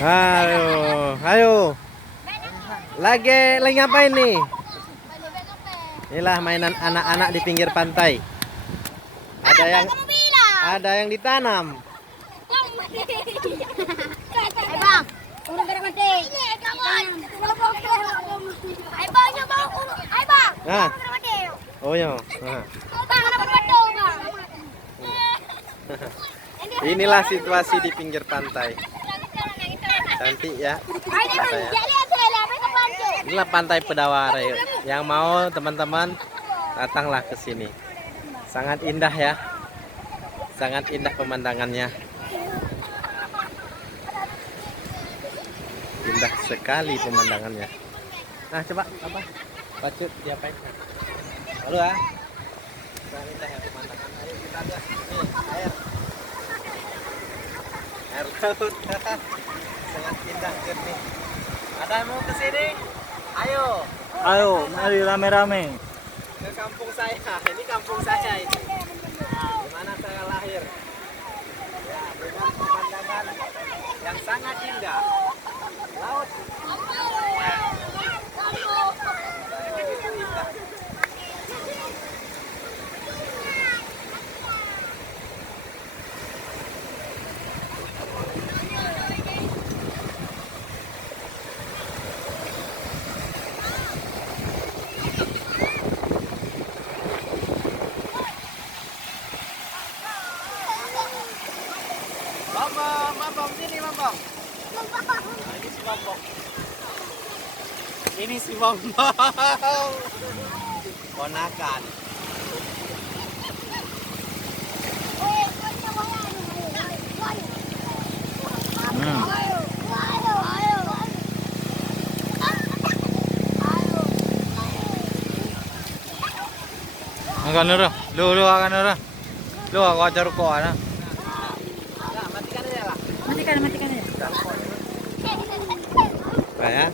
Ayo, ayo. Lagi ngapain nih? Inilah mainan anak-anak di pinggir pantai. Ada yang ditanam. Bang, urang gerak mati. Ay bang, ay bang. Nah. Oh ya. Nah. Bang, kenapa betul bang? Inilah situasi di pinggir pantai. Cantik ya. Pantai ya. Inilah pantai Pedaware. Yang mau teman-teman datanglah ke sini. Sangat indah ya. Sangat indah pemandangannya. Indah sekali pemandangannya. Nah, coba apa? Bacut diapain? Halo ya. Sangat indah ya pemandangan. Ayo kita lihat. Nih, air. Air laut. Sangat indah jernih. Ada yang mau ke sini? Ayo. Ayo, mari rame-rame. Ke kampung saya. Ini kampung saya ini. Di mana saya lahir. Ya, dengan pemandangan yang sangat indah. Laut. Bambang, sini Bambang. Nah, ini si Bambang. Ini si Bambang. Ponakan. Akan nara, lu akan nara. Lu aku ajar kok ana. Nah, matikan aja lah. Matikan aja. Nah, ya.